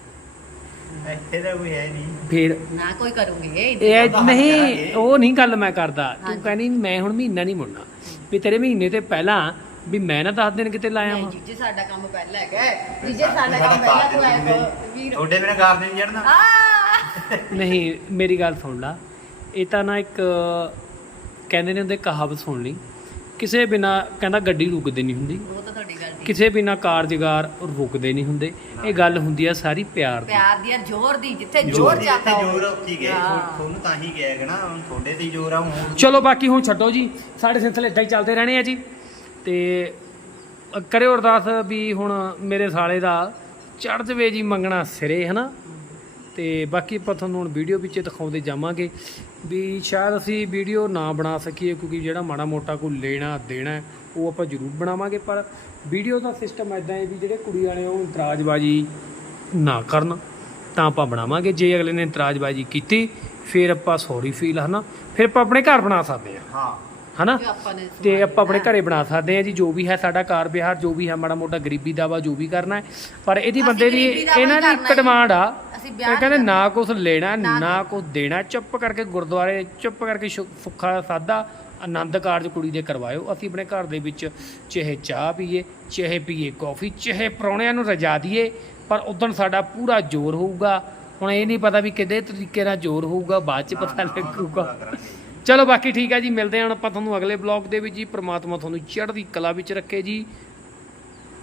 [SPEAKER 4] ਇੱਥੇ ਤਾਂ ਕੋਈ ਹੈ ਨਹੀਂ।
[SPEAKER 1] ਫੇਰ
[SPEAKER 2] ਨਾ ਕੋਈ ਕਰੂੰਗੀ
[SPEAKER 1] ਇਹ
[SPEAKER 4] ਬਾਹਰ
[SPEAKER 1] ਨਹੀਂ,
[SPEAKER 4] ਜਾਣਗੇ।
[SPEAKER 1] ਉਹ ਨਹੀਂ ਗੱਲ ਮੈਂ ਕਰਦਾ। ਤੂੰ
[SPEAKER 2] ਹਾਂਜੀ।
[SPEAKER 1] ਕਹਿੰਦੀ ਮੈਂ ਹੁਣ ਮਹੀਨਾ ਨਹੀਂ ਮੁੜਨਾ, ਵੀ ਤੇਰੇ ਮਹੀਨੇ ਤੇ ਪਹਿਲਾਂ ਵੀ ਮੈਂ ਨਾ ਦਸ ਦਿਨ ਕਿਤੇ ਲਾਇਆ
[SPEAKER 2] ਨਹੀਂ
[SPEAKER 1] ਵਾਂ।
[SPEAKER 2] ਜੀਜੇ, ਸਾਡਾ ਕੰਮ ਪਹਿਲਾਂ ਹੈਗਾ ਜੀਜੇ, ਸਾਡਾ ਕੰਮ
[SPEAKER 4] ਸਾਡਾ
[SPEAKER 2] ਪਹਿਲਾਂ ਤੂੰ ਆਇਆ
[SPEAKER 4] ਮੇਰੀ-
[SPEAKER 2] ਕਰ ਵੀਰ।
[SPEAKER 4] ਤੁਹਾਡੇ ਬਿਨਾਂ ਗਾਰ ਨਹੀਂ ਚੜਨਾ।
[SPEAKER 2] ਆ
[SPEAKER 1] ਨਹੀਂ ਮੇਰੀ ਗੱਲ ਸੁਣ ਲਾ, ਇਹ ਤਾਂ ਨਾ ਇੱਕ ਕਹਿੰਦੇ ਨੇ ਹੁੰਦੇ ਕਹਾਵਤ ਸੁਣ ਲਈ, ਕਿਸੇ ਬਿਨਾ ਕਹਿੰਦਾ ਗੱਡੀ ਰੁਕਦੀ ਨਹੀਂ ਹੁੰਦੀ,
[SPEAKER 2] ਉਹ ਤਾਂ ਤੁਹਾਡੀ ਗੱਲ ਠੀਕ।
[SPEAKER 1] ਕਿਸੇ ਬਿਨਾ ਕਾਰਜਗਾਰ ਰੁਕਦੇ ਨਹੀਂ ਹੁੰਦੇ। ਇਹ ਗੱਲ ਹੁੰਦੀ ਆ ਸਾਰੀ ਪਿਆਰ ਦੀ।
[SPEAKER 2] ਪਿਆਰ ਦੀ ਯਾਰ, ਜ਼ੋਰ ਦੀ, ਜਿੱਥੇ
[SPEAKER 4] ਜੋਰ
[SPEAKER 2] ਜ਼ੋਰ
[SPEAKER 4] ਦੀ
[SPEAKER 2] ਚਾਹਤਾ
[SPEAKER 4] ਇੱਥੇ ਜੋਰ ਉੱਚੀ ਗਏ
[SPEAKER 2] ਹਾਂ।
[SPEAKER 4] ਤੁਹਾਨੂੰ ਤਾਂ ਹੀ ਗਿਆ ਨਾ, ਹੁਣ ਤੁਹਾਡੇ ਤੇ ਹੀ ਜੋਰ ਆ ਹੁਣ।
[SPEAKER 1] ਚਲੋ ਬਾਕੀ ਹੁਣ ਛੱਡੋ ਜੀ, ਸਾਡੇ ਸਿਲਸਿਲੇ ਏਦਾਂ ਹੀ ਚੱਲਦੇ ਰਹਿਣੇ ਆ ਜੀ। ਤੇ ਅ, ਕਰਿਓ ਅਰਦਾਸ ਵੀ ਹੁਣ ਮੇਰੇ ਸਾਲੇ ਦਾ ਚੜ੍ਹ ਜਵੇ ਜੀ ਮੰਗਣਾ ਸਿਰੇ, ਹਨਾ। ਤੇ ਬਾਕੀ ਆਪਾਂ ਤੁਹਾਨੂੰ ਹੁਣ ਵੀਡੀਓ ਵਿੱਚ ਦਿਖਾਉਂਦੇ ਜਾਵਾਂਗੇ ਵੀ ਸ਼ਾਇਦ ਅਸੀਂ ਵੀਡੀਓ ਨਾ ਬਣਾ ਸਕੀਏ ਕਿਉਂਕਿ ਜਿਹੜਾ ਮਾੜਾ ਮੋਟਾ ਕੋਈ ਲੈਣਾ ਦੇਣਾ ਹੈ, ਉਹ ਆਪਾਂ ਜ਼ਰੂਰ ਬਣਾਵਾਂਗੇ। ਪਰ ਵੀਡੀਓ ਦਾ ਸਿਸਟਮ ਇੱਦਾਂ ਹੈ ਵੀ ਜਿਹੜੇ ਕੁੜੀ ਵਾਲੇ ਉਹ ਇਤਰਾਜ਼ਬਾਜ਼ੀ ਨਾ ਕਰਨ ਤਾਂ ਆਪਾਂ ਬਣਾਵਾਂਗੇ। ਜੇ ਅਗਲੇ ਨੇ ਇਤਰਾਜ਼ਬਾਜ਼ੀ ਕੀਤੀ ਫਿਰ ਆਪਾਂ ਸੌਰੀ ਫੀਲ ਹੈ ਨਾ, ਫਿਰ ਆਪਾਂ ਆਪਣੇ ਘਰ ਬਣਾ ਸਕਦੇ ਹਾਂ
[SPEAKER 4] ਹਾਂ
[SPEAKER 1] ਹੈ ਨਾ।
[SPEAKER 2] ਜੋ ਆਪਾਂ ਨੇ
[SPEAKER 1] ਤੇ ਆਪਾਂ ਆਪਣੇ ਘਰੇ ਬਣਾ ਸਕਦੇ ਹਾਂ ਜੀ, ਜੋ ਵੀ ਹੈ ਸਾਡਾ ਕਾਰ ਵਿਹਾਰ ਜੋ ਵੀ ਹੈ ਮਾੜਾ ਮੋਟਾ ਗਰੀਬੀ ਦਾ ਵਾ ਜੋ ਵੀ ਕਰਨਾ ਹੈ। ਪਰ ਇਹਦੀ
[SPEAKER 2] ਅਸੀਂ
[SPEAKER 1] ਬੰਦੇ ਦੀ
[SPEAKER 2] ਗਰੀਬੀ ਦਾ ਵੀ
[SPEAKER 1] ਇਹਨਾਂ ਦੀ ਇੱਕ
[SPEAKER 2] ਕਰਨਾ ਹੈ।
[SPEAKER 1] ਡਿਮਾਂਡ ਆ,
[SPEAKER 2] ਅਸੀਂ
[SPEAKER 1] ਇਹ
[SPEAKER 2] ਵਿਆਹ
[SPEAKER 1] ਕਹਿੰਦੇ
[SPEAKER 2] ਨਹੀਂ
[SPEAKER 1] ਨਾ ਕੁਛ ਲੈਣਾ
[SPEAKER 2] ਨਾ
[SPEAKER 1] ਨਾ ਕੁਛ ਦੇਣਾ, ਚੁੱਪ ਕਰਕੇ ਗੁਰਦੁਆਰੇ ਚੁੱਪ ਕਰਕੇ ਸ਼ੁ- ਸੁੱਖਾ ਸਾਦਾ ਆਨੰਦ ਕਾਰਜ ਕੁੜੀ ਦੇ ਕਰਵਾਇਓ। ਅਸੀਂ ਆਪਣੇ ਘਰ ਦੇ ਵਿੱਚ ਚਾਹੇ ਚਾਹ ਪੀਏ, ਚਾਹੇ ਪੀਏ ਕੌਫੀ, ਚਾਹੇ ਪ੍ਰਾਹੁਣਿਆਂ ਨੂੰ ਰਜਾ ਦਈਏ, ਪਰ ਉਦੋਂ ਸਾਡਾ ਪੂਰਾ ਜ਼ੋਰ ਹੋਊਗਾ। ਹੁਣ ਇਹ ਨਹੀਂ ਪਤਾ ਵੀ ਕਿਹਦੇ ਤਰੀਕੇ ਨਾਲ ਜ਼ੋਰ ਹੋਊਗਾ, ਬਾਅਦ ਚ ਪਤਾ ਲੱਗੂਗਾ। ਚਲੋ ਬਾਕੀ ਠੀਕ ਹੈ ਜੀ, ਮਿਲਦੇ ਹਾਂ ਹੁਣ ਆਪਾਂ ਤੁਹਾਨੂੰ ਅਗਲੇ ਬਲੌਗ ਦੇ ਵਿੱਚ ਜੀ। ਪ੍ਰਮਾਤਮਾ ਤੁਹਾਨੂੰ ਚੜ੍ਹਦੀ ਕਲਾ ਵਿੱਚ ਰੱਖੇ ਜੀ।